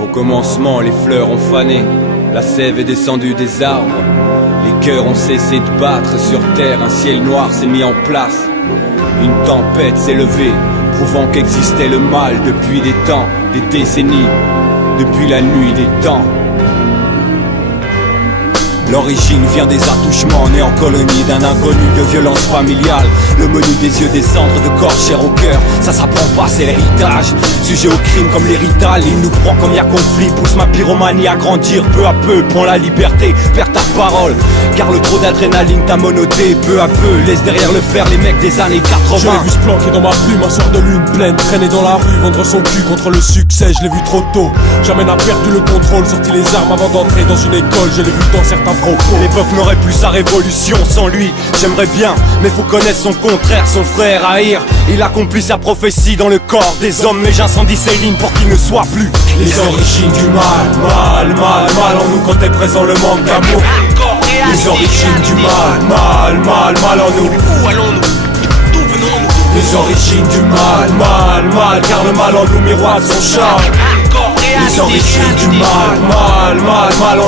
Au commencement, les fleurs ont fané, la sève est descendue des arbres. Les cœurs ont cessé de battre sur terre, un ciel noir s'est mis en place. Une tempête s'est levée, prouvant qu'existait le mal depuis des temps, des décennies, depuis la nuit des temps. L'origine vient des attouchements, nés en colonie d'un inconnu de violence familiale. Le menu des yeux, des cendres de corps cher au cœur, ça s'apprend pas, c'est l'héritage. Sujet au crime comme l'héritage, il nous prend comme y'a conflit. Pousse ma pyromanie à grandir peu à peu, prends la liberté, perds ta parole. Car le trop d'adrénaline t'a menotté peu à peu. Laisse derrière le fer les mecs des années 80. Je l'ai vu se planquer dans ma plume, un soir de lune pleine, traîner dans la rue, vendre son cul contre le succès. Je l'ai vu trop tôt, jamais n'a perdu le contrôle. Sorti les armes avant d'entrer dans une école, je l'ai vu dans certains propos. L'époque n'aurait plus sa révolution sans lui. J'aimerais bien, mais faut connaître son contraire, son frère Haïr. Il accomplit sa prophétie dans le corps des hommes, mais j'incendie ses lignes pour qu'il ne soit plus les origines du mal, mal en nous quand est présent le manque d'amour. Les origines du mal en nous. Où allons-nous? D'où venons-nous? Les origines du mal, car le mal en nous miroite son charme. Les origines du mal en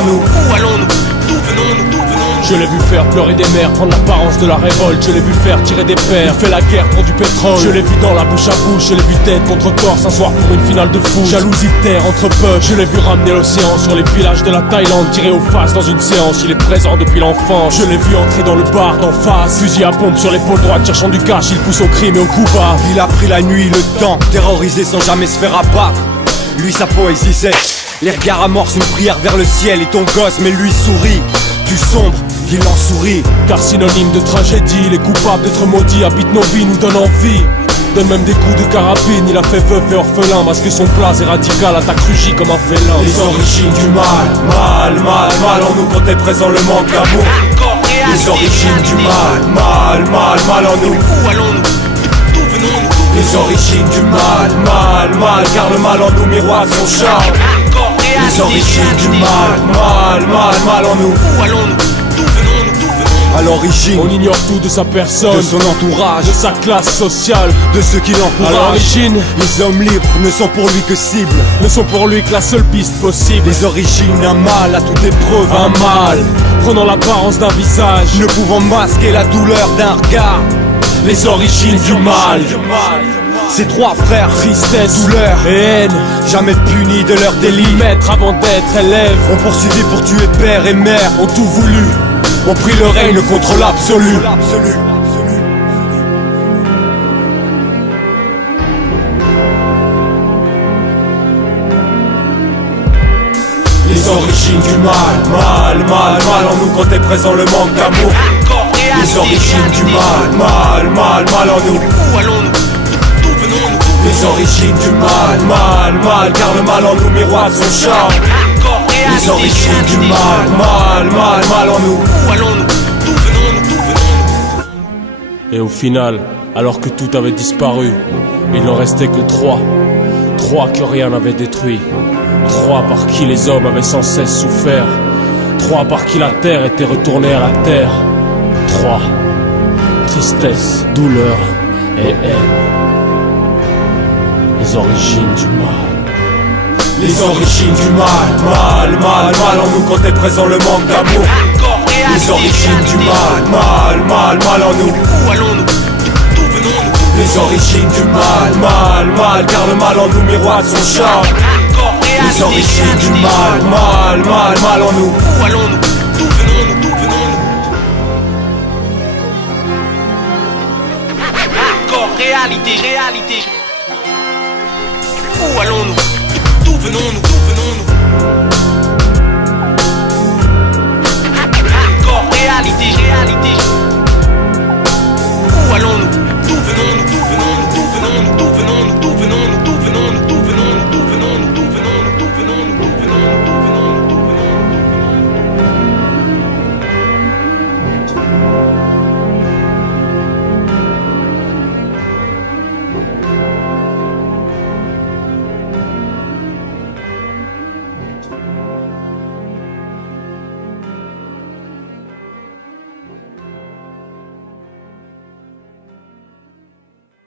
nous. Où allons-nous? D'où venons-nous? Je l'ai vu faire pleurer des mères, prendre l'apparence de la révolte. Je l'ai vu faire tirer des pères, fait la guerre pour du pétrole. Je l'ai vu dans la bouche à bouche, je l'ai vu tête contre torse un soir pour une finale de foot. Jalousie de terre entre peuples, je l'ai vu ramener l'océan sur les villages de la Thaïlande. Tiré aux faces dans une séance, il est présent depuis l'enfance. Je l'ai vu entrer dans le bar d'en face, fusil à pompe sur l'épaule droite, cherchant du cash, il pousse au crime et au coup bas. Il a pris la nuit, le temps, terrorisé sans jamais se faire abattre. Lui sa poésie c'est, les regards amorcent une prière vers le ciel et ton gosse mais lui sourit. Du sombre, il en sourit. Car synonyme de tragédie, les coupables d'être maudits habitent nos vies, nous donnent envie. Donne même des coups de carabine, il a fait veuf et orphelin. Parce que son plat c'est radical, attaque rugit comme un félin. Les origines du mal en nous quand est présent le manque d'amour. Les origines du mal en nous. Où allons-nous? D'où venons-nous? Les origines du mal, car le mal en nous miroite son charme. Les origines du mal en nous. Où allons-nous? D'où venons-nous? À l'origine, on ignore tout de sa personne, de son entourage, de sa classe sociale, de ceux qui à l'encouragent. l'origine, Les hommes libres ne sont pour lui que cible. ne sont pour lui que la seule piste possible. Les origines, un mal à toute épreuve, Un mal, prenant l'apparence d'un visage, ne pouvant masquer la douleur d'un regard. les origines du mal. Ces trois frères, Tristesse, douleur et haine, jamais punis de leur délit. maître avant d'être élève, Ont poursuivi pour tuer père et mère, ont tout voulu. ont pris le règne contre l'absolu. Les origines du mal en nous quand est présent le manque d'amour. Les origines du mal en nous. Où allons-nous? D'où venons-nous? Les origines du mal, car le mal en nous miroite son charme. Les origines du mal en nous. Où allons-nous? D'où venons-nous? Et au final, alors que tout avait disparu, il n'en restait que trois. Trois que rien n'avait détruit. Trois par qui les hommes avaient sans cesse souffert. Trois par qui la terre était retournée à la terre. Trois. Tristesse, douleur et haine. Les origines du mal. Les origines du mal en nous quand est présent le manque d'amour. Les origines du mal en nous. Où allons-nous? D'où venons-nous? Les origines du mal, car le mal en nous miroite son charme. Les origines du mal en nous. Où allons-nous? D'où venons-nous? D'où venons-nous? Réalité. Où allons-nous? D'où venons-nous? D'où venons-nous? Réalité. Où allons-nous? D'où venons-nous?